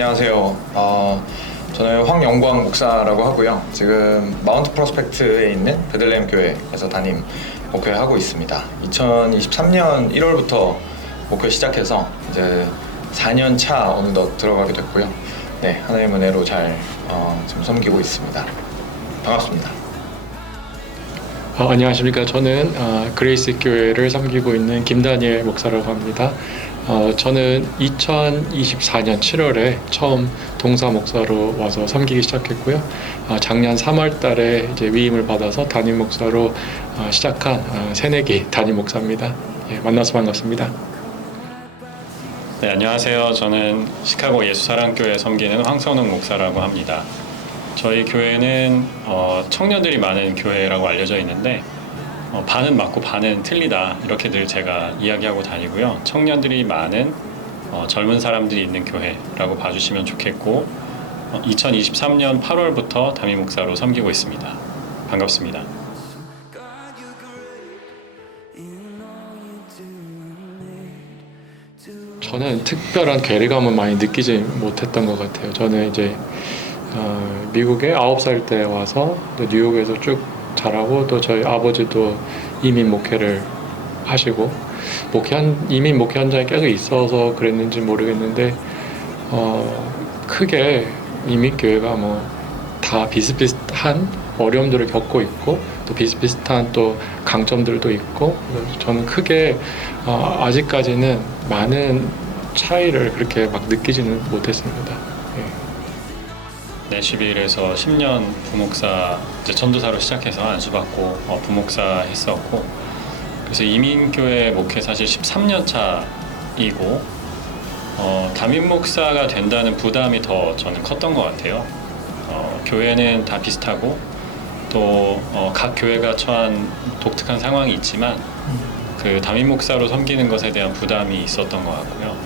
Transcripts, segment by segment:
안녕하세요. 저는 황영광 목사라고 하고요. 지금 마운트 프로스펙트에 있는 베들레헴 교회에서 담임 목회하고 있습니다. 2023년 1월부터 목회 시작해서 이제 4년 차 어느덧 들어가게 됐고요. 네, 하나님의 은혜로 잘 지금 섬기고 있습니다. 반갑습니다. 안녕하십니까. 저는 그레이스 교회를 섬기고 있는 김다니엘 목사라고 합니다. 저는 2024년 7월에 처음 동사 목사로 와서 섬기기 시작했고요. 작년 3월 달에 이제 위임을 받아서 담임 목사로 시작한 새내기 담임 목사입니다. 예, 만나서 반갑습니다. 네, 안녕하세요. 저는 시카고 예수사랑교회 섬기는 황선웅 목사라고 합니다. 저희 교회는 청년들이 많은 교회라고 알려져 있는데 반은 맞고 반은 틀리다 이렇게들 제가 이야기하고 다니고요. 청년들이 많은 젊은 사람들이 있는 교회라고 봐주시면 좋겠고 2023년 8월부터 담임 목사로 섬기고 있습니다. 반갑습니다. 저는 특별한 괴리감은 많이 느끼지 못했던 것 같아요. 저는 이제 미국에 9살 때 와서 또 뉴욕에서 쭉 자라고 또 저희 아버지도 이민 목회를 하시고 이민 목회 현장에 계속 있어서 그랬는지 모르겠는데 크게 이민 교회가 뭐 다 비슷비슷한 어려움들을 겪고 있고 또 비슷비슷한 또 강점들도 있고 그래서 저는 크게 아직까지는 많은 차이를 그렇게 막 느끼지는 못했습니다. 예. 내시빌에서 10년 부목사 이제 전도사로 시작해서 안수받고 부목사 했었고 그래서 이민교회 목회 사실 13년 차이고 담임 목사가 된다는 부담이 더 저는 컸던 것 같아요. 교회는 다 비슷하고 또 각 교회가 처한 독특한 상황이 있지만 그 담임 목사로 섬기는 것에 대한 부담이 있었던 것 같고요.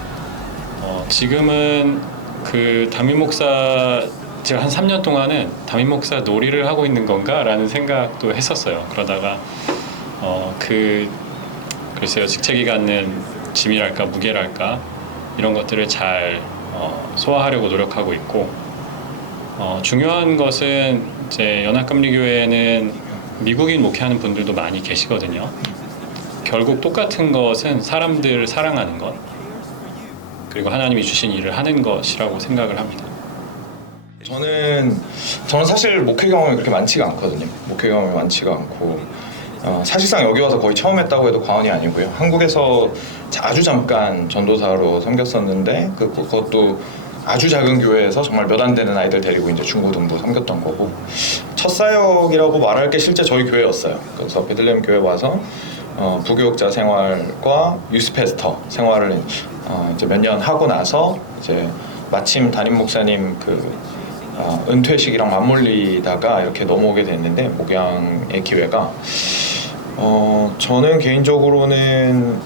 지금은 그 담임 목사 제가 한 3년 동안은 담임 목사 놀이를 하고 있는 건가라는 생각도 했었어요. 그러다가 글쎄요, 직책이 갖는 짐이랄까 무게랄까 이런 것들을 잘 소화하려고 노력하고 있고 중요한 것은 이제 연합감리교회는 미국인 목회하는 분들도 많이 계시거든요. 결국 똑같은 것은 사람들을 사랑하는 것 그리고 하나님이 주신 일을 하는 것이라고 생각을 합니다. 저는 사실 목회 경험이 그렇게 많지가 않거든요. 목회 경험이 많지가 않고 사실상 여기 와서 거의 처음 했다고 해도 과언이 아니고요. 한국에서 아주 잠깐 전도사로 섬겼었는데 그것도 아주 작은 교회에서 정말 몇 안 되는 아이들 데리고 이제 중고등부 섬겼던 거고 첫 사역이라고 말할 게 실제 저희 교회였어요. 그래서 베들레헴 교회 와서 부교육자 생활과 유스패스터 생활을 이제 몇 년 하고 나서 이제 마침 담임 목사님 은퇴식이랑 맞물리다가 이렇게 넘어오게 됐는데 목양의 기회가 저는 개인적으로는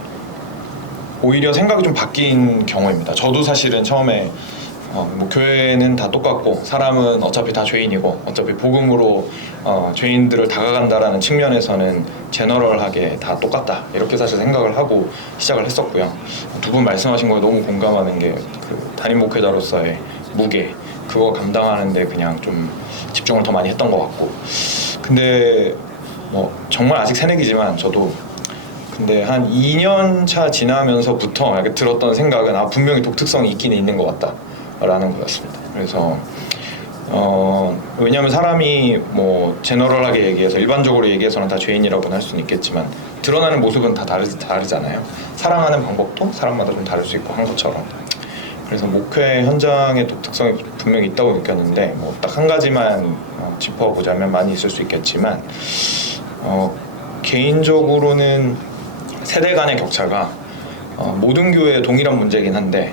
오히려 생각이 좀 바뀐 경우입니다. 저도 사실은 처음에 뭐 교회는 다 똑같고 사람은 어차피 다 죄인이고 어차피 복음으로 죄인들을 다가간다라는 측면에서는 제너럴하게 다 똑같다 이렇게 사실 생각을 하고 시작을 했었고요. 두 분 말씀하신 거에 너무 공감하는 게 그 담임 목회자로서의 무게 그거 감당하는데 그냥 좀 집중을 더 많이 했던 것 같고 근데 뭐 정말 아직 새내기지만 저도 근데 한 2년 차 지나면서부터 이렇게 들었던 생각은 분명히 독특성이 있긴 있는 것 같다라는 거였습니다. 그래서 왜냐하면 사람이 뭐 제너럴하게 얘기해서 일반적으로 얘기해서는 다 죄인이라고는 할 수는 있겠지만 드러나는 모습은 다 다르잖아요. 사랑하는 방법도 사람마다 좀 다를 수 있고 한 것처럼 그래서 목회 현장의 독특성이 분명히 있다고 느꼈는데 뭐 딱 한 가지만 짚어보자면 많이 있을 수 있겠지만 개인적으로는 세대 간의 격차가 모든 교회의 동일한 문제이긴 한데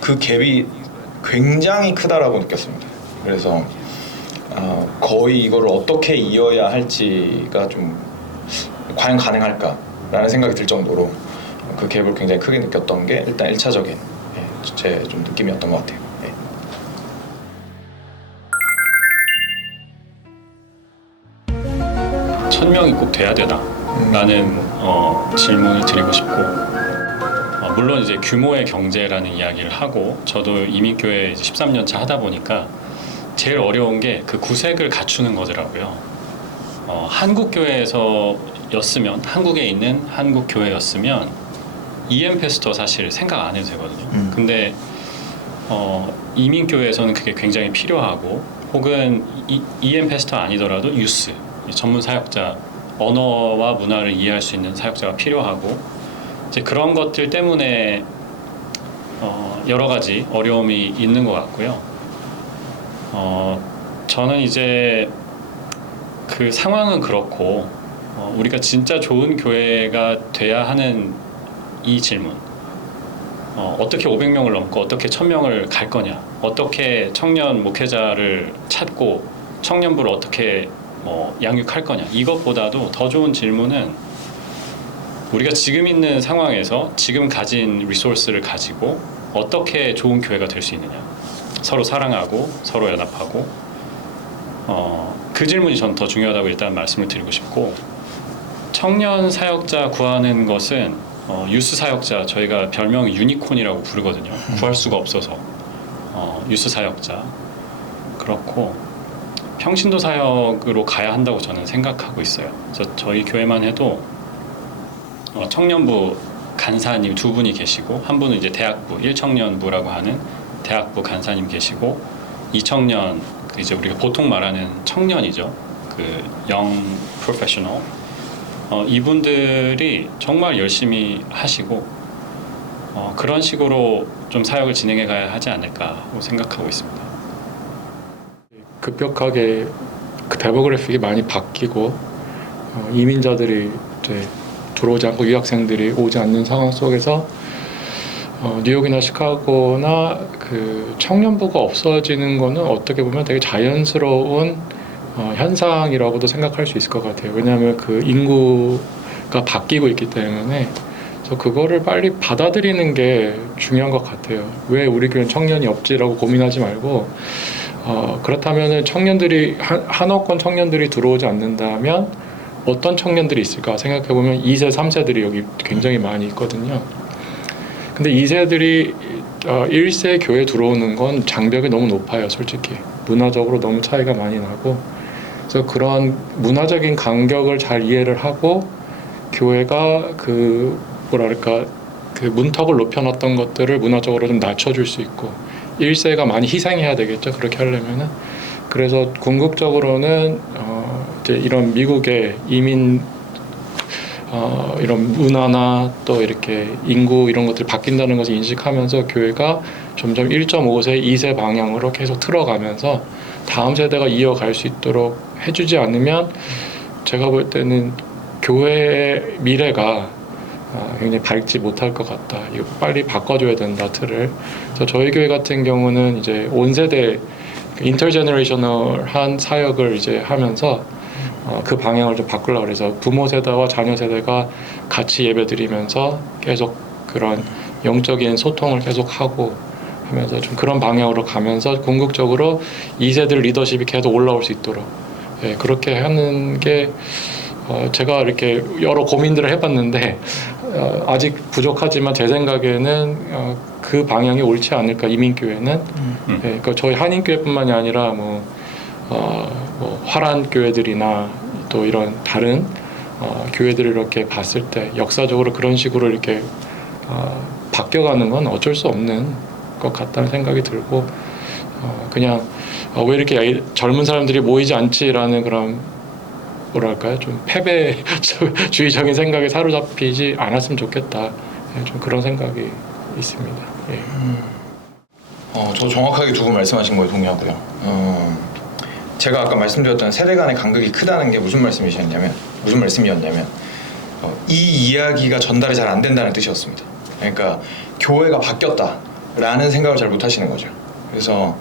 그 갭이 굉장히 크다라고 느꼈습니다. 그래서 거의 이거를 어떻게 이어야 할지가 좀 과연 가능할까라는 생각이 들 정도로 그 갭을 굉장히 크게 느꼈던 게 일단 1차적인 제 좀 느낌이었던 것 같아요. 1000명이 꼭 돼야 되나? 라는 질문을 드리고 싶고 물론 이제 규모의 경제라는 이야기를 하고 저도 이민교회 13년 차 하다 보니까 제일 어려운 게 그 구색을 갖추는 거더라고요. 한국 교회에서였으면 한국에 있는 한국 교회였으면 EM 패스터 사실 생각 안 해도 되거든요. 근데 이민 교회에서는 그게 굉장히 필요하고 혹은 EM 패스터 아니더라도 유스 전문 사역자 언어와 문화를 이해할 수 있는 사역자가 필요하고 이제 그런 것들 때문에 여러 가지 어려움이 있는 것 같고요. 저는 이제 그 상황은 그렇고 우리가 진짜 좋은 교회가 돼야 하는 이 질문 어떻게 500명을 넘고 어떻게 1000명을 갈 거냐 어떻게 청년 목회자를 찾고 청년부를 어떻게 양육할 거냐 이것보다도 더 좋은 질문은 우리가 지금 있는 상황에서 지금 가진 리소스를 가지고 어떻게 좋은 교회가 될 수 있느냐 서로 사랑하고 서로 연합하고 그 질문이 전 더 중요하다고 일단 말씀을 드리고 싶고 청년 사역자 구하는 것은 유스 사역자 저희가 별명 유니콘이라고 부르거든요. 구할 수가 없어서 유스 사역자 그렇고 평신도 사역으로 가야 한다고 저는 생각하고 있어요. 그래서 저희 교회만 해도 청년부 간사님 2분이 계시고 한 분은 이제 대학부 1청년부라고 하는 대학부 간사님 계시고 2청년 이제 우리가 보통 말하는 청년이죠. 그 영 프로페셔널 이분들이 정말 열심히 하시고 그런 식으로 좀 사역을 진행해 가야 하지 않을까 생각하고 있습니다. 급격하게 그 데모그래픽이 많이 바뀌고 이민자들이 이제 들어오지 않고 유학생들이 오지 않는 상황 속에서 뉴욕이나 시카고나 그 청년부가 없어지는 거는 어떻게 보면 되게 자연스러운 현상이라고도 생각할 수 있을 것 같아요. 왜냐하면 그 인구가 바뀌고 있기 때문에 그래서 그거를 빨리 받아들이는 게 중요한 것 같아요. 왜 우리 교회는 청년이 없지라고 고민하지 말고 그렇다면은 청년들이 한옥권 청년들이 들어오지 않는다면 어떤 청년들이 있을까 생각해 보면 2세, 3세들이 여기 굉장히 많이 있거든요. 근데 2세들이 1세 교회 들어오는 건 장벽이 너무 높아요, 솔직히. 문화적으로 너무 차이가 많이 나고. 그래서 그런 문화적인 간격을 잘 이해를 하고 교회가 그 뭐랄까 그 문턱을 높여놨던 것들을 문화적으로 좀 낮춰줄 수 있고 1세가 많이 희생해야 되겠죠, 그렇게 하려면은. 그래서 궁극적으로는 이제 이런 미국의 이민 이런 문화나 또 이렇게 인구 이런 것들이 바뀐다는 것을 인식하면서 교회가 점점 1.5세, 2세 방향으로 계속 틀어가면서 다음 세대가 이어갈 수 있도록 해주지 않으면 제가 볼 때는 교회의 미래가 굉장히 밝지 못할 것 같다. 이거 빨리 바꿔줘야 된다, 틀을. 그래서 저희 교회 같은 경우는 이제 온 세대 인터제너레이셔널한 사역을 이제 하면서 그 방향을 좀 바꾸려고 그래서 부모 세대와 자녀 세대가 같이 예배드리면서 계속 그런 영적인 소통을 계속 하고 하면서 좀 그런 방향으로 가면서 궁극적으로 2세들 리더십이 계속 올라올 수 있도록 그렇게 하는 게 제가 이렇게 여러 고민들을 해봤는데 아직 부족하지만 제 생각에는 그 방향이 옳지 않을까 이민교회는 그러니까 저희 한인교회뿐만이 아니라 뭐 화란 교회들이나 또 이런 다른 교회들을 이렇게 봤을 때 역사적으로 그런 식으로 이렇게 바뀌어가는 건 어쩔 수 없는 것 같다는 생각이 들고 그냥 왜 이렇게 젊은 사람들이 모이지 않지라는 그런 뭐랄까요 좀 패배주의적인 생각에 사로잡히지 않았으면 좋겠다 좀 그런 생각이 있습니다. 예. 저 정확하게 두 분 말씀하신 거에 동의하고요. 제가 아까 말씀드렸던 세대 간의 간극이 크다는 게 무슨 말씀이었냐면 이 이야기가 전달이 잘 안 된다는 뜻이었습니다. 그러니까 교회가 바뀌었다라는 생각을 잘 못 하시는 거죠. 그래서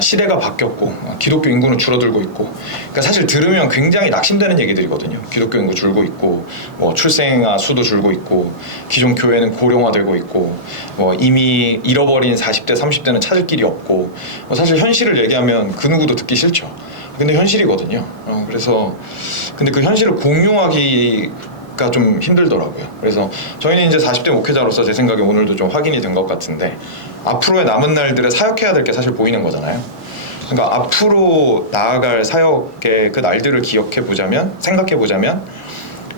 시대가 바뀌었고 기독교 인구는 줄어들고 있고 그러니까 사실 들으면 굉장히 낙심되는 얘기들이거든요. 기독교 인구 줄고 있고 뭐 출생아 수도 줄고 있고 기존 교회는 고령화되고 있고 뭐 이미 잃어버린 40대 30대는 찾을 길이 없고 사실 현실을 얘기하면 그 누구도 듣기 싫죠. 근데 현실이거든요. 그래서 근데 그 현실을 공유하기가 좀 힘들더라고요. 그래서 저희는 이제 40대 목회자로서 제 생각에 오늘도 좀 확인이 된 것 같은데 앞으로의 남은 날들에 사역해야 될 게 사실 보이는 거잖아요. 그러니까 앞으로 나아갈 사역의 그 날들을 기억해 보자면, 생각해 보자면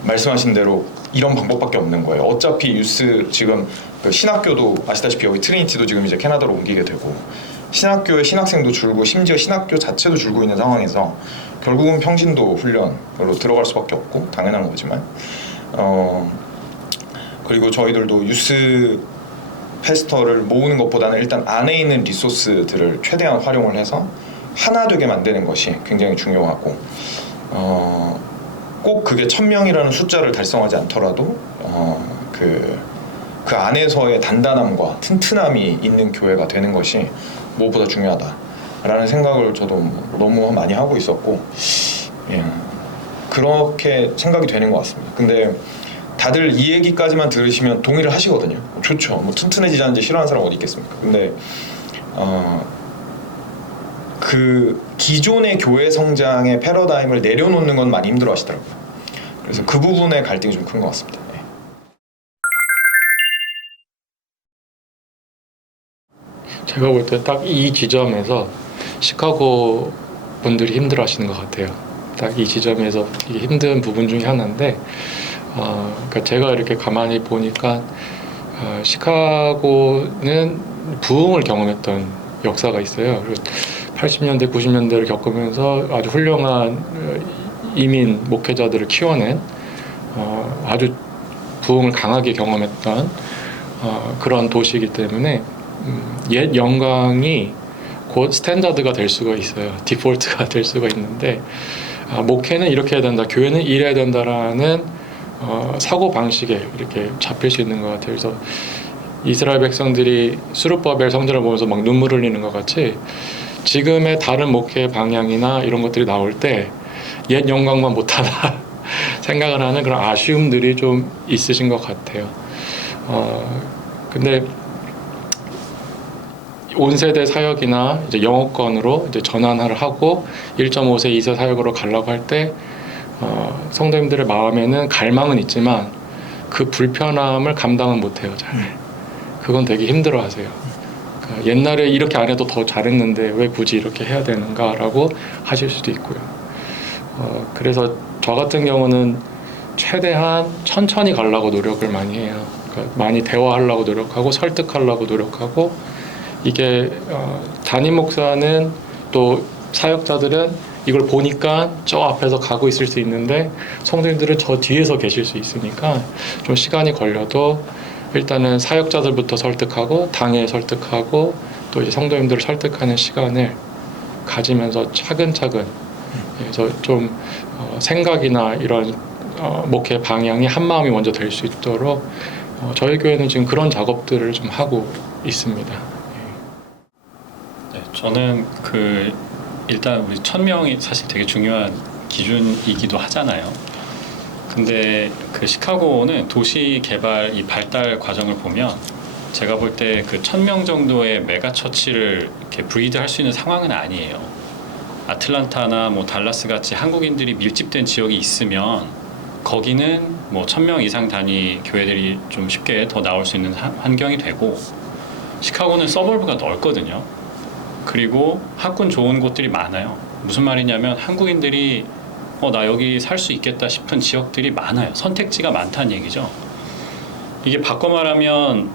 말씀하신 대로 이런 방법밖에 없는 거예요. 어차피 유스 지금 그 신학교도 아시다시피 여기 트리니티도 지금 이제 캐나다로 옮기게 되고 신학교의 신학생도 줄고 심지어 신학교 자체도 줄고 있는 상황에서 결국은 평신도 훈련으로 들어갈 수밖에 없고 당연한 거지만 그리고 저희들도 유스 페스터를 모으는 것보다는 일단 안에 있는 리소스들을 최대한 활용을 해서 하나 되게 만드는 것이 굉장히 중요하고 꼭 그게 1000명이라는 숫자를 달성하지 않더라도 그 안에서의 단단함과 튼튼함이 있는 교회가 되는 것이 무엇보다 중요하다라는 생각을 저도 너무 많이 하고 있었고 예, 그렇게 생각이 되는 것 같습니다. 근데 다들 이 얘기까지만 들으시면 동의를 하시거든요. 좋죠. 뭐 튼튼해지자는지 싫어하는 사람 어디 있겠습니까? 근데 그 기존의 교회 성장의 패러다임을 내려놓는 건 많이 힘들어 하시더라고요. 그래서 그 부분의 갈등이 좀 큰 것 같습니다. 네. 제가 볼 때 딱 이 지점에서 시카고 분들이 힘들어 하시는 것 같아요. 딱 이 지점에서 이게 힘든 부분 중에 하나인데 그러니까 제가 이렇게 가만히 보니까 시카고는 부흥을 경험했던 역사가 있어요. 80년대, 90년대를 겪으면서 아주 훌륭한 이민 목회자들을 키워낸 아주 부흥을 강하게 경험했던 그런 도시이기 때문에 옛 영광이 곧 스탠다드가 될 수가 있어요. 디폴트가 될 수가 있는데 목회는 이렇게 해야 된다, 교회는 이래야 된다라는 사고 방식에 이렇게 잡힐 수 있는 것 같아요. 그래서 이스라엘 백성들이 수르바벨 성전을 보면서 막 눈물 흘리는 것 같이 지금의 다른 목회 방향이나 이런 것들이 나올 때 옛 영광만 못하다 생각을 하는 그런 아쉬움들이 좀 있으신 것 같아요. 근데 온 세대 사역이나 이제 영어권으로 이제 전환을 하고 1.5세, 2세 사역으로 가려고 할 때 성도님들의 마음에는 갈망은 있지만 그 불편함을 감당은 못해요. 잘. 그건 되게 힘들어하세요. 그러니까 옛날에 이렇게 안 해도 더 잘했는데 왜 굳이 이렇게 해야 되는가라고 하실 수도 있고요. 그래서 저 같은 경우는 최대한 천천히 가려고 노력을 많이 해요. 그러니까 많이 대화하려고 노력하고 설득하려고 노력하고 이게 담임 목사는 또 사역자들은 이걸 보니까 저 앞에서 가고 있을 수 있는데 성도님들은 저 뒤에서 계실 수 있으니까 좀 시간이 걸려도 일단은 사역자들부터 설득하고 당회 설득하고 또 이제 성도님들을 설득하는 시간을 가지면서 차근차근 그래서 좀 생각이나 이런 목회 방향이 한 마음이 먼저 될 수 있도록 저희 교회는 지금 그런 작업들을 좀 하고 있습니다. 네, 저는 일단 우리 1000명이 사실 되게 중요한 기준이기도 하잖아요. 근데 그 시카고는 도시 개발 이 발달 과정을 보면 제가 볼 때 그 1000명 정도의 메가 처치를 이렇게 브리드할 수 있는 상황은 아니에요. 아틀란타나 뭐 달라스 같이 한국인들이 밀집된 지역이 있으면 거기는 뭐 1000명 이상 단위 교회들이 좀 쉽게 더 나올 수 있는 환경이 되고 시카고는 서버브가 넓거든요. 그리고 학군 좋은 곳들이 많아요. 무슨 말이냐면 한국인들이 나 여기 살 수 있겠다 싶은 지역들이 많아요. 선택지가 많다는 얘기죠. 이게 바꿔 말하면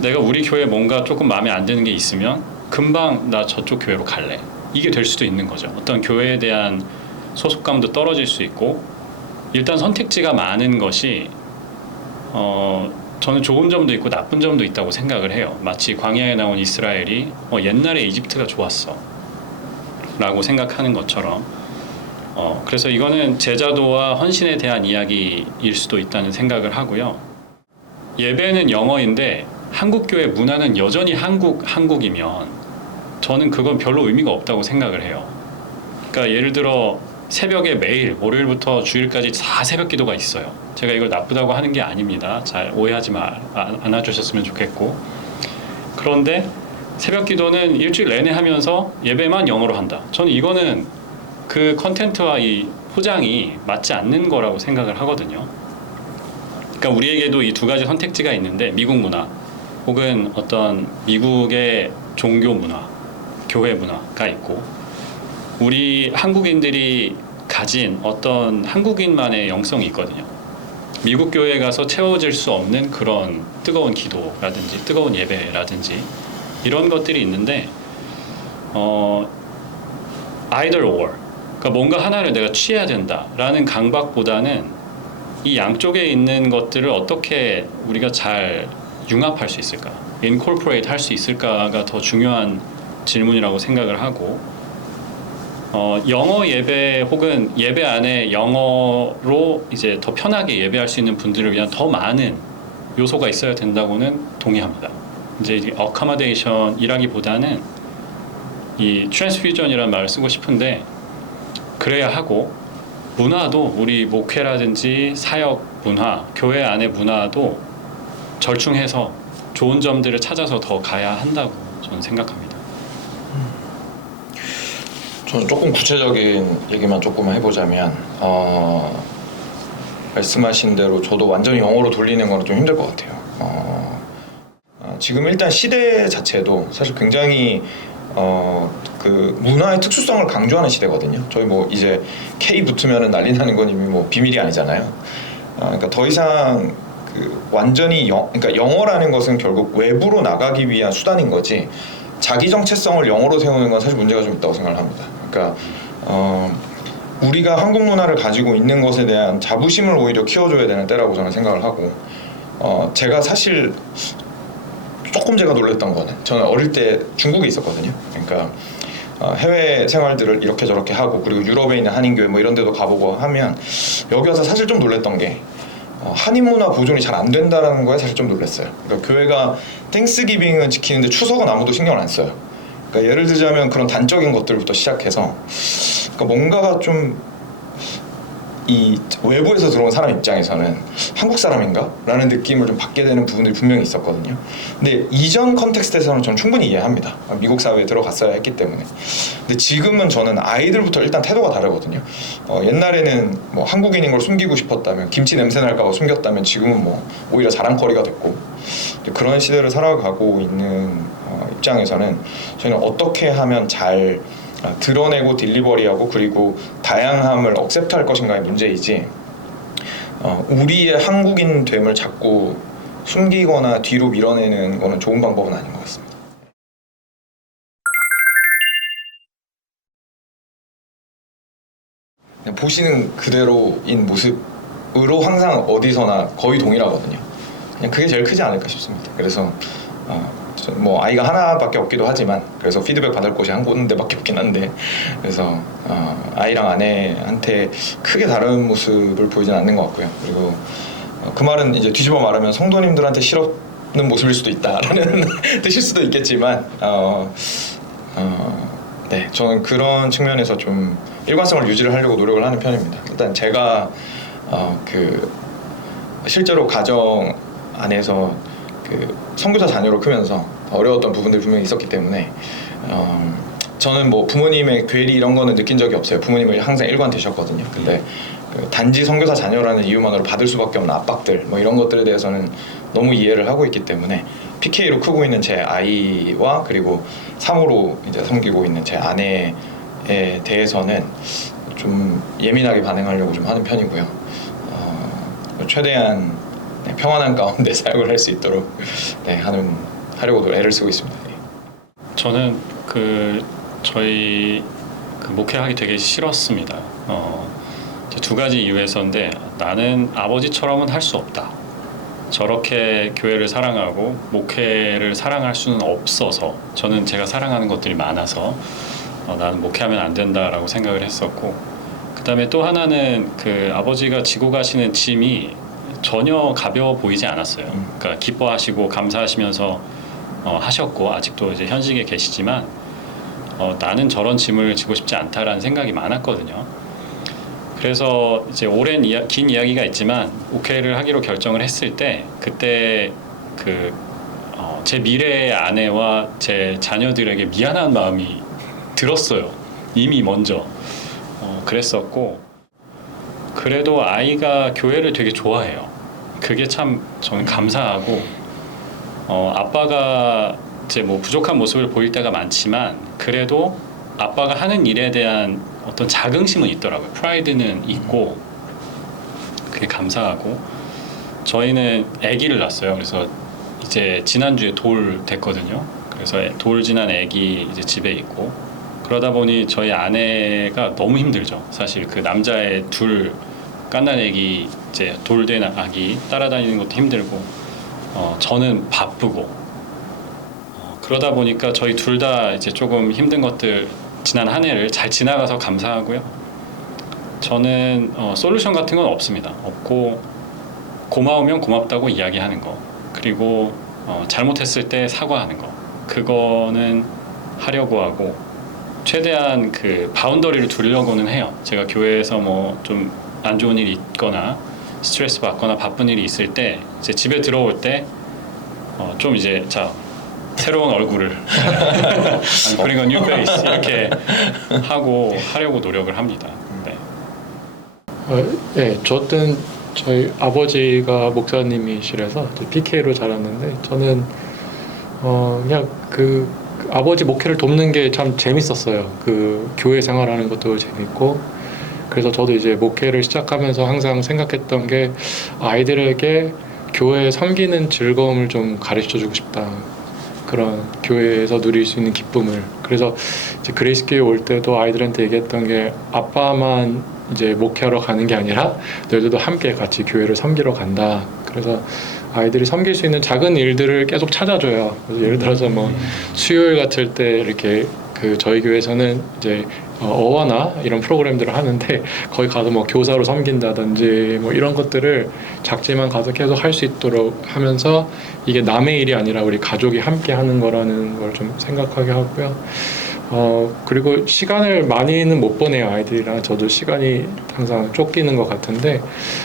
내가 우리 교회에 뭔가 조금 마음에 안 드는 게 있으면 금방 나 저쪽 교회로 갈래. 이게 될 수도 있는 거죠. 어떤 교회에 대한 소속감도 떨어질 수 있고 일단 선택지가 많은 것이 저는 좋은 점도 있고 나쁜 점도 있다고 생각을 해요. 마치 광야에 나온 이스라엘이 옛날에 이집트가 좋았어 라고 생각하는 것처럼 그래서 이거는 제자도와 헌신에 대한 이야기일 수도 있다는 생각을 하고요. 예배는 영어인데 한국교회 문화는 여전히 한국이면 저는 그건 별로 의미가 없다고 생각을 해요. 그러니까 예를 들어 새벽에 매일 월요일부터 주일까지 다 새벽 기도가 있어요. 제가 이걸 나쁘다고 하는 게 아닙니다. 잘 오해하지 않아 주셨으면 좋겠고. 그런데 새벽 기도는 일주일 내내 하면서 예배만 영어로 한다. 저는 이거는 그 컨텐츠와 이 포장이 맞지 않는 거라고 생각을 하거든요. 그러니까 우리에게도 이 두 가지 선택지가 있는데 미국 문화 혹은 어떤 미국의 종교 문화, 교회 문화가 있고 우리 한국인들이 가진 어떤 한국인만의 영성이 있거든요. 미국 교회에 가서 채워질 수 없는 그런 뜨거운 기도라든지 뜨거운 예배라든지 이런 것들이 있는데 either or 그러니까 뭔가 하나를 내가 취해야 된다라는 강박보다는 이 양쪽에 있는 것들을 어떻게 우리가 잘 융합할 수 있을까, incorporate 할 수 있을까가 더 중요한 질문이라고 생각을 하고 영어 예배 혹은 예배 안에 영어로 이제 더 편하게 예배할 수 있는 분들을 위한 더 많은 요소가 있어야 된다고는 동의합니다. 이제 accommodation이라기보다는 이 transfusion이라는 말을 쓰고 싶은데 그래야 하고 문화도 우리 목회라든지 사역 문화, 교회 안의 문화도 절충해서 좋은 점들을 찾아서 더 가야 한다고 저는 생각합니다. 저는 조금 구체적인 얘기만 조금 해보자면 말씀하신 대로 저도 완전히 영어로 돌리는 거는 좀 힘들 것 같아요. 지금 일단 시대 자체도 사실 굉장히 그 문화의 특수성을 강조하는 시대거든요. 저희 뭐 이제 K 붙으면은 난리 나는 건 이미 뭐 비밀이 아니잖아요. 그러니까 더 이상 그 완전히 그러니까 영어라는 것은 결국 외부로 나가기 위한 수단인 거지 자기 정체성을 영어로 세우는 건 사실 문제가 좀 있다고 생각을 합니다. 그러니까 우리가 한국 문화를 가지고 있는 것에 대한 자부심을 오히려 키워줘야 되는 때라고 저는 생각을 하고 제가 사실 조금 제가 놀랐던 거는 저는 어릴 때 중국에 있었거든요. 그러니까 해외 생활들을 이렇게 저렇게 하고 그리고 유럽에 있는 한인교회 뭐 이런 데도 가보고 하면 여기 와서 사실 좀 놀랐던 게 한인 문화 보존이 잘 안 된다라는 거에 사실 좀 놀랐어요. 그러니까 교회가 땡스기빙은 지키는데 추석은 아무도 신경을 안 써요. 그러니까 예를 들자면 그런 단적인 것들부터 시작해서 그러니까 뭔가가 좀 이 외부에서 들어온 사람 입장에서는 한국 사람인가? 라는 느낌을 좀 받게 되는 부분들이 분명히 있었거든요. 근데 이전 컨텍스트에서는 저는 충분히 이해합니다. 미국 사회에 들어갔어야 했기 때문에. 근데 지금은 저는 아이들부터 일단 태도가 다르거든요. 옛날에는 뭐 한국인인 걸 숨기고 싶었다면 김치 냄새 날까 봐 숨겼다면 지금은 뭐 오히려 자랑거리가 됐고 그런 시대를 살아가고 있는 입장에서는 저희는 어떻게 하면 잘 드러내고 딜리버리하고 그리고 다양함을 억셉트할 것인가의 문제이지 우리의 한국인 됨을 자꾸 숨기거나 뒤로 밀어내는 거는 좋은 방법은 아닌 것 같습니다. 그냥 보시는 그대로인 모습으로 항상 어디서나 거의 동일하거든요. 그냥 그게 제일 크지 않을까 싶습니다. 그래서 뭐 아이가 하나밖에 없기도 하지만 그래서 피드백 받을 곳이 한 군데밖에 없긴 한데 그래서 아이랑 아내한테 크게 다른 모습을 보이진 않는 것 같고요. 그리고 그 말은 이제 뒤집어 말하면 성도님들한테 실없는 모습일 수도 있다라는 뜻일 수도 있겠지만 네, 저는 그런 측면에서 좀 일관성을 유지를 하려고 노력을 하는 편입니다. 일단 제가 그 실제로 가정 안에서 그 선교사 자녀로 크면서 어려웠던 부분들이 분명히 있었기 때문에 저는 뭐 부모님의 괴리 이런 거는 느낀 적이 없어요. 부모님은 항상 일관되셨거든요. 근데 그 단지 선교사 자녀라는 이유만으로 받을 수밖에 없는 압박들 뭐 이런 것들에 대해서는 너무 이해를 하고 있기 때문에 PK로 크고 있는 제 아이와 그리고 사모로 이제 섬기고 있는 제 아내에 대해서는 좀 예민하게 반응하려고 좀 하는 편이고요. 최대한 평안한 가운데 사역을 할 수 있도록 하려고 애를 쓰고 있습니다. 저는 저희 목회하기 되게 싫었습니다. 두 가지 이유에서인데 나는 아버지처럼은 할 수 없다. 저렇게 교회를 사랑하고 목회를 사랑할 수는 없어서 저는 제가 사랑하는 것들이 많아서 나는 목회하면 안 된다라고 생각을 했었고 그 다음에 또 하나는 그 아버지가 지고 가시는 짐이 전혀 가벼워 보이지 않았어요. 그러니까 기뻐하시고 감사하시면서 하셨고 아직도 이제 현직에 계시지만 나는 저런 짐을 지고 싶지 않다라는 생각이 많았거든요. 그래서 이제 긴 이야기가 있지만 목회를 하기로 결정을 했을 때 그때 제 미래의 아내와 제 자녀들에게 미안한 마음이 들었어요. 이미 먼저 그랬었고 그래도 아이가 교회를 되게 좋아해요. 그게 참 저는 감사하고 아빠가 이제 뭐 부족한 모습을 보일 때가 많지만 그래도 아빠가 하는 일에 대한 어떤 자긍심은 있더라고요. 프라이드는 있고 그게 감사하고 저희는 아기를 낳았어요. 그래서 이제 지난주에 돌 됐거든요. 그래서 돌 지난 아기 이제 집에 있고 그러다 보니 저희 아내가 너무 힘들죠. 사실 그 남자의 둘 깐난 아기 이제 돌된 아기 따라다니는 것도 힘들고 저는 바쁘고 그러다 보니까 저희 둘 다 이제 조금 힘든 것들 지난 한 해를 잘 지나가서 감사하고요. 저는 솔루션 같은 건 없습니다. 없고 고마우면 고맙다고 이야기하는 거 그리고 잘못했을 때 사과하는 거 그거는 하려고 하고 최대한 그 바운더리를 두려고는 해요. 제가 교회에서 뭐 좀 안 좋은 일이 있거나 스트레스 받거나 바쁜 일이 있을 때 이제 집에 들어올 때 좀 이제 자 새로운 얼굴을 그리고 뉴 페이스 이렇게 하고 하려고 노력을 합니다. 네. 네, 저는 저희 아버지가 목사님이시라서 PK로 자랐는데 저는 그냥 그 아버지 목회를 돕는 게 참 재밌었어요. 그 교회 생활하는 것도 재밌고 그래서 저도 이제 목회를 시작하면서 항상 생각했던 게 아이들에게 교회 섬기는 즐거움을 좀 가르쳐주고 싶다. 그런 교회에서 누릴 수 있는 기쁨을. 그래서 이제 그레이스 교회 올 때도 아이들한테 얘기했던 게 아빠만 이제 목회하러 가는 게 아니라 너희들도 함께 같이 교회를 섬기러 간다. 그래서 아이들이 섬길 수 있는 작은 일들을 계속 찾아줘요. 그래서 예를 들어서 뭐 수요일 같을 때 이렇게 그 저희 교회에서는 이제 어화나 이런 프로그램들을 하는데 거기 가서 뭐 교사로 섬긴다든지 뭐 이런 것들을 작지만 가서 계속 할 수 있도록 하면서 이게 남의 일이 아니라 우리 가족이 함께 하는 거라는 걸 좀 생각하게 하고요. 그리고 시간을 많이는 못 보내요. 아이들이랑 저도 시간이 항상 쫓기는 것 같은데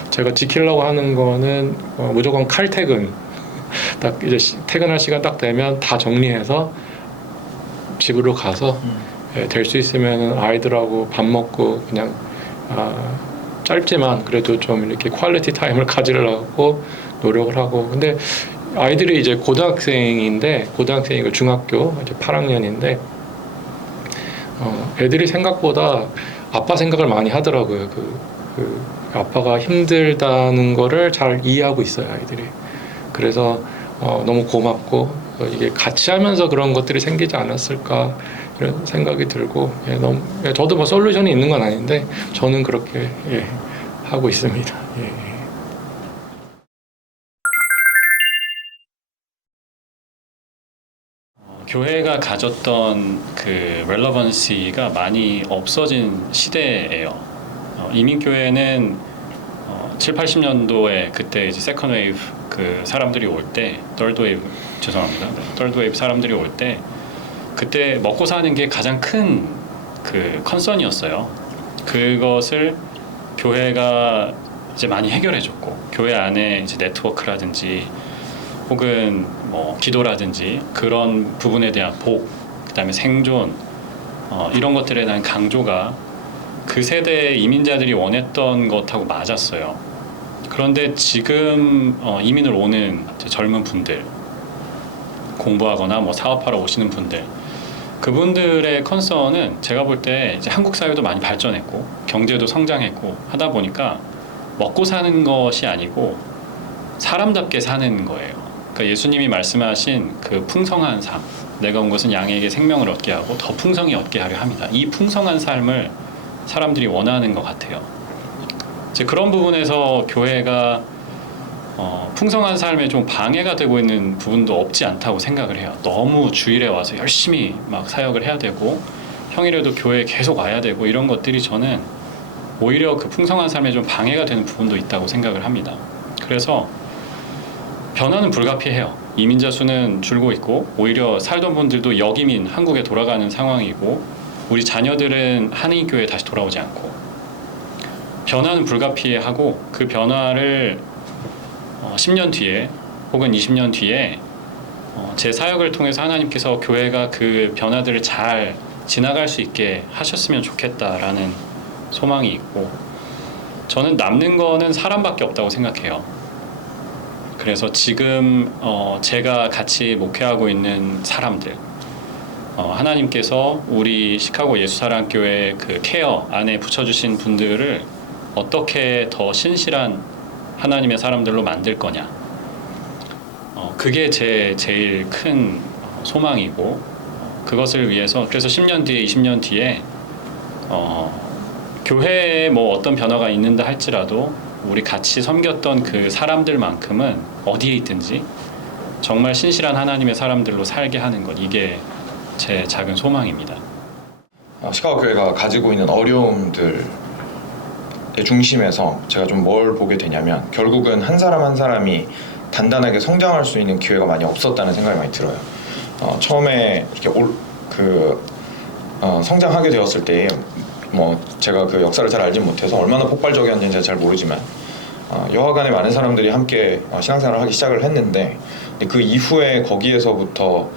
제가 지키려고 하는 거는 무조건 칼퇴근 딱 이제 퇴근할 시간 딱 되면 다 정리해서 집으로 가서 될 수 있으면 아이들하고 밥 먹고 그냥 짧지만 그래도 좀 이렇게 퀄리티 타임을 가지려고 노력을 하고 근데 아이들이 이제 고등학생이고 중학교 이제 8학년인데 애들이 생각보다 아빠 생각을 많이 하더라고요. 그 아빠가 힘들다는 거를 잘 이해하고 있어요, 아이들이. 그래서 너무 고맙고 이게 같이 하면서 그런 것들이 생기지 않았을까 이런 생각이 들고 저도 뭐 솔루션이 있는 건 아닌데 저는 그렇게 하고 있습니다. 교회가 가졌던 그 렐러번시가 많이 없어진 시대예요. 이민교회는 7, 80년도에 그때 이제 세컨 웨이브 그 사람들이 올 때, third wave 죄송합니다. 네, third wave 사람들이 올 때 그때 먹고 사는 게 가장 큰 그 컨선이었어요. 그것을 교회가 이제 많이 해결해줬고 교회 안에 이제 네트워크라든지 혹은 뭐 기도라든지 그런 부분에 대한 복, 그다음에 생존 이런 것들에 대한 강조가 그 세대의 이민자들이 원했던 것하고 맞았어요. 그런데 지금 이민을 오는 젊은 분들, 공부하거나 뭐 사업하러 오시는 분들, 그분들의 컨선은 제가 볼 때 이제 한국 사회도 많이 발전했고 경제도 성장했고 하다 보니까 먹고 사는 것이 아니고 사람답게 사는 거예요. 그러니까 예수님이 말씀하신 그 풍성한 삶, 내가 온 것은 양에게 생명을 얻게 하고 더 풍성히 얻게 하려 합니다. 이 풍성한 삶을 사람들이 원하는 것 같아요. 이제 그런 부분에서 교회가 풍성한 삶에 좀 방해가 되고 있는 부분도 없지 않다고 생각을 해요. 너무 주일에 와서 열심히 막 사역을 해야 되고 평일에도 교회에 계속 와야 되고 이런 것들이 저는 오히려 그 풍성한 삶에 좀 방해가 되는 부분도 있다고 생각을 합니다. 그래서 변화는 불가피해요. 이민자 수는 줄고 있고 오히려 살던 분들도 역이민 한국에 돌아가는 상황이고 우리 자녀들은 한인교회에 다시 돌아오지 않고 변화는 불가피하고 그 변화를 10년 뒤에 혹은 20년 뒤에 제 사역을 통해서 하나님께서 교회가 그 변화들을 잘 지나갈 수 있게 하셨으면 좋겠다라는 소망이 있고 저는 남는 거는 사람밖에 없다고 생각해요. 그래서 지금 제가 같이 목회하고 있는 사람들, 하나님께서 우리 시카고 예수사랑교회 그 케어 안에 붙여주신 분들을 어떻게 더 신실한 하나님의 사람들로 만들 거냐. 그게 제 제일 큰 소망이고, 그것을 위해서 그래서 10년 뒤에 20년 뒤에 교회에 뭐 어떤 변화가 있는다 할지라도 우리 같이 섬겼던 그 사람들만큼은 어디에 있든지 정말 신실한 하나님의 사람들로 살게 하는 것, 이게 제 작은 소망입니다. 시카고 교회가 가지고 있는 어려움들의 중심에서 제가 좀 뭘 보게 되냐면, 결국은 한 사람 한 사람이 단단하게 성장할 수 있는 기회가 많이 없었다는 생각이 많이 들어요. 처음에 이렇게 성장하게 되었을 때, 뭐 제가 그 역사를 잘 알지 못해서 얼마나 폭발적이었는지 잘 모르지만, 여하간에 많은 사람들이 함께 신앙생활을 하기 시작을 했는데, 그 이후에 거기에서부터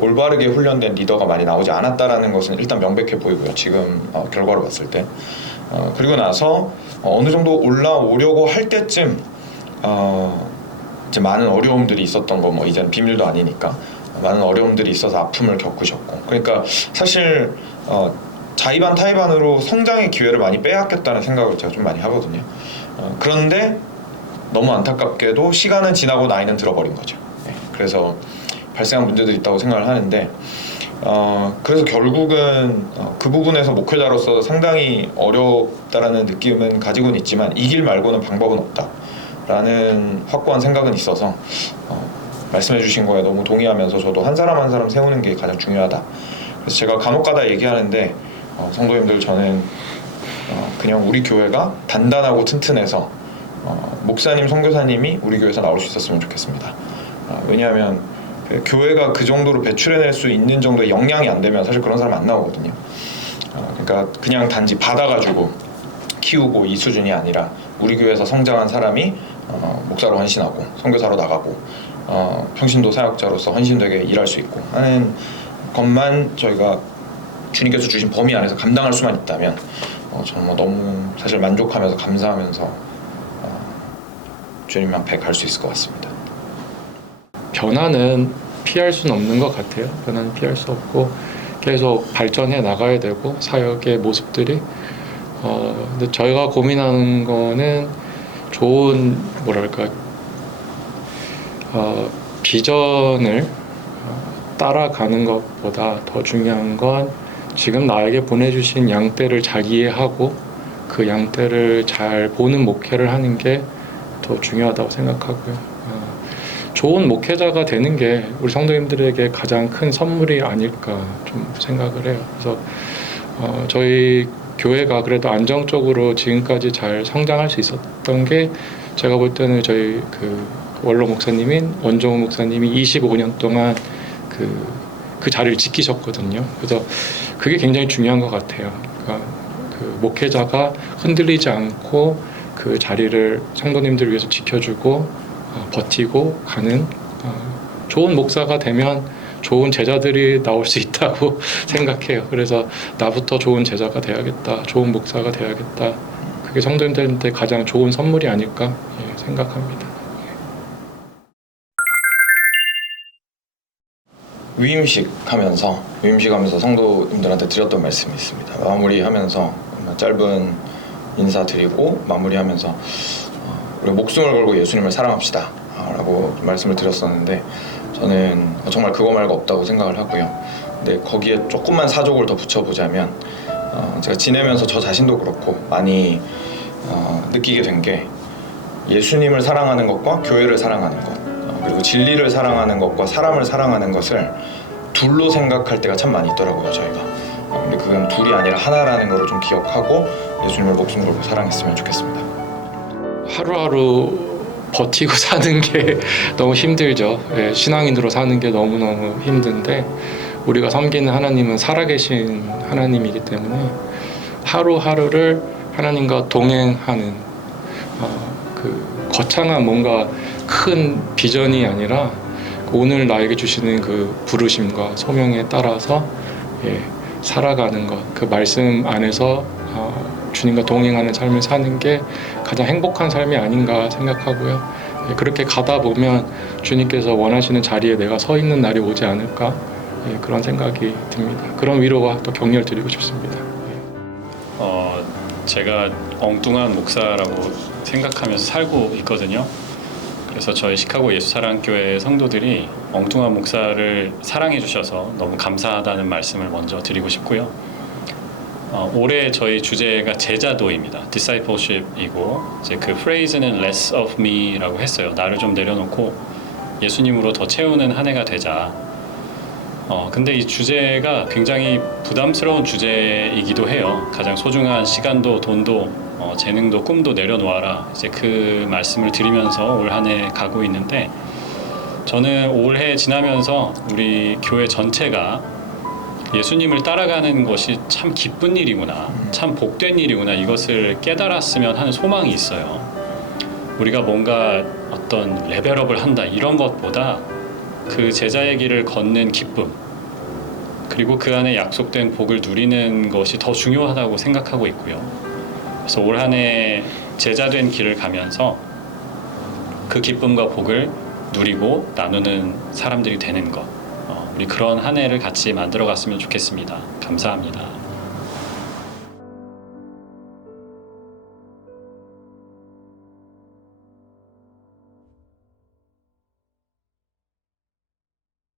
올바르게 훈련된 리더가 많이 나오지 않았다라는 것은 일단 명백해 보이고요. 지금 결과를 봤을 때. 그리고 나서 어느 정도 올라오려고 할 때쯤 이제 많은 어려움들이 있었던 거, 뭐 이제는 비밀도 아니니까 많은 어려움들이 있어서 아픔을 겪으셨고, 그러니까 사실 자의반 타의반으로 성장의 기회를 많이 빼앗겼다는 생각을 제가 좀 많이 하거든요. 그런데 너무 안타깝게도 시간은 지나고 나이는 들어버린 거죠. 그래서 발생한 문제들이 있다고 생각을 하는데, 그래서 결국은 그 부분에서 목회자로서 상당히 어렵다라는 느낌은 가지고는 있지만, 이 길 말고는 방법은 없다라는 확고한 생각은 있어서 말씀해 주신 거에 너무 동의하면서 저도 한 사람 한 사람 세우는 게 가장 중요하다. 그래서 제가 간혹가다 얘기하는데, 성도님들, 저는 그냥 우리 교회가 단단하고 튼튼해서 목사님, 선교사님이 우리 교회에서 나올 수 있었으면 좋겠습니다. 왜냐하면 교회가 그 정도로 배출해낼 수 있는 정도의 역량이 안 되면 사실 그런 사람 안 나오거든요. 그러니까 그냥 단지 받아가지고 키우고 이 수준이 아니라, 우리 교회에서 성장한 사람이 목사로 헌신하고 선교사로 나가고 평신도 사역자로서 헌신되게 일할 수 있고 하는 것만 저희가 주님께서 주신 범위 안에서 감당할 수만 있다면 저는 뭐 너무 사실 만족하면서 감사하면서 주님 앞에 갈 수 있을 것 같습니다. 변화는 피할 수는 없는 것 같아요. 변화는 피할 수 없고 계속 발전해 나가야 되고, 사역의 모습들이 근데 저희가 고민하는 거는 좋은 비전을 따라가는 것보다 더 중요한 건 지금 나에게 보내주신 양떼를 잘 이해하고 그 양떼를 잘 보는 목회를 하는 게 더 중요하다고 생각하고요. 좋은 목회자가 되는 게 우리 성도님들에게 가장 큰 선물이 아닐까 좀 생각을 해요. 그래서 저희 교회가 그래도 안정적으로 지금까지 잘 성장할 수 있었던 게, 제가 볼 때는 저희 그 원로 목사님인 원종우 목사님이 25년 동안 그 자리를 지키셨거든요. 그래서 그게 굉장히 중요한 것 같아요. 그러니까 그 목회자가 흔들리지 않고 그 자리를 성도님들을 위해서 지켜주고 버티고 가는 좋은 목사가 되면 좋은 제자들이 나올 수 있다고 생각해요. 그래서 나부터 좋은 제자가 돼야겠다, 좋은 목사가 돼야겠다. 그게 성도님들한테 가장 좋은 선물이 아닐까 생각합니다. 위임식하면서 성도님들한테 드렸던 말씀이 있습니다. 마무리하면서 짧은 인사 드리고 마무리하면서 우리 목숨을 걸고 예수님을 사랑합시다 라고 말씀을 드렸었는데, 저는 정말 그거 말고 없다고 생각을 하고요. 근데 거기에 조금만 사족을 더 붙여보자면, 제가 지내면서 저 자신도 그렇고 많이 느끼게 된 게, 예수님을 사랑하는 것과 교회를 사랑하는 것, 그리고 진리를 사랑하는 것과 사람을 사랑하는 것을 둘로 생각할 때가 참 많이 있더라고요, 저희가. 근데 그건 둘이 아니라 하나라는 걸 좀 기억하고 예수님을 목숨 걸고 사랑했으면 좋겠습니다. 하루하루 버티고 사는 게 너무 힘들죠. 신앙인으로 사는 게 너무너무 힘든데, 우리가 섬기는 하나님은 살아계신 하나님이기 때문에 하루하루를 하나님과 동행하는 그 거창한 뭔가 큰 비전이 아니라, 오늘 나에게 주시는 그 부르심과 소명에 따라서 살아가는 것, 그 말씀 안에서 주님과 동행하는 삶을 사는 게 가장 행복한 삶이 아닌가 생각하고요. 그렇게 가다 보면 주님께서 원하시는 자리에 내가 서 있는 날이 오지 않을까 그런 생각이 듭니다. 그런 위로와 또 격려를 드리고 싶습니다. 제가 엉뚱한 목사라고 생각하면서 살고 있거든요. 그래서 저희 시카고 예수사랑교회 성도들이 엉뚱한 목사를 사랑해 주셔서 너무 감사하다는 말씀을 먼저 드리고 싶고요. 올해 저희 주제가 제자도입니다. discipleship이고 이제 그 프레이즈는 less of me라고 했어요. 나를 좀 내려놓고 예수님으로 더 채우는 한 해가 되자. 근데 이 주제가 굉장히 부담스러운 주제이기도 해요. 가장 소중한 시간도 돈도 재능도 꿈도 내려놓아라. 이제 그 말씀을 드리면서 올 한 해 가고 있는데 저는 올해 지나면서 우리 교회 전체가 예수님을 따라가는 것이 참 기쁜 일이구나, 참 복된 일이구나 이것을 깨달았으면 하는 소망이 있어요. 우리가 뭔가 어떤 레벨업을 한다 이런 것보다 그 제자의 길을 걷는 기쁨 그리고 그 안에 약속된 복을 누리는 것이 더 중요하다고 생각하고 있고요. 그래서 올 한 해 제자된 길을 가면서 그 기쁨과 복을 누리고 나누는 사람들이 되는 것 우리 그런 한 해를 같이 만들어 갔으면 좋겠습니다. 감사합니다.